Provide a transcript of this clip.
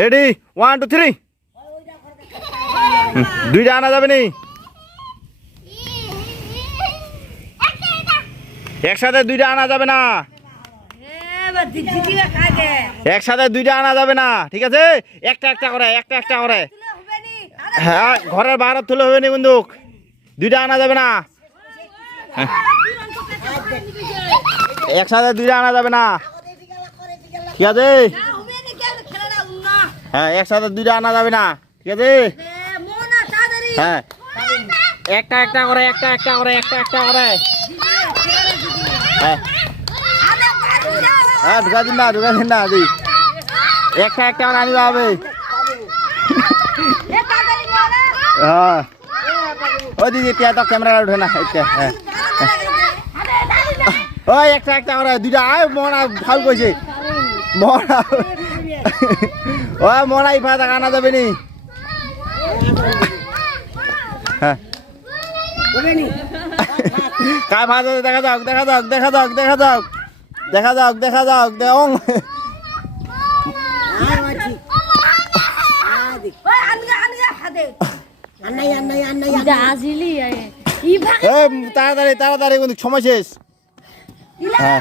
Ready one two three দুইটা আনা যাবে নি? একসাথে দুইটা আনা যাবে না। একসাথে দুইটা আনা যাবে না ঠিক আছে? একটা একটা করে একটা একটা করে। হ্যাঁ ঘরের বাইরে তুলে হবে নি বন্দুক। দুইটা আনা যাবে না। একসাথে দুইটা আনা যাবে না। ঠিক আছে না হবে নি কেন খেলাটা উন্না হ্যাঁ একসাথে দুইটা আনা যাবে না। ঠিক আছে? হ্যাঁ। একটা একটা করে, একটা একটা করে, একটা একটা করে। হ্যাঁ। হ্যাঁ ঢুকা দিন না ঢুকা দিন না, দি। একটা একটা করে আনিবা হবে। মারে হ্যাঁ। ও দিদি তিয়া তো ক্যামেরা উঠে না এটা হ্যাঁ। ওই একটা একটা করে, দুইটা। আয়, মনা ফাল কইছে। মনা ও মনা ইফা টাকা আনা যাবে নি। হ্যাঁ। কার ভাত দেখা যাক দেখা যাক দেখা যাক দেখা যাক। দেখা যাক দেখা যাক দেও। তাড়াতাড়ি তাড়াতাড়ি সময় শেষ। হ্যাঁ।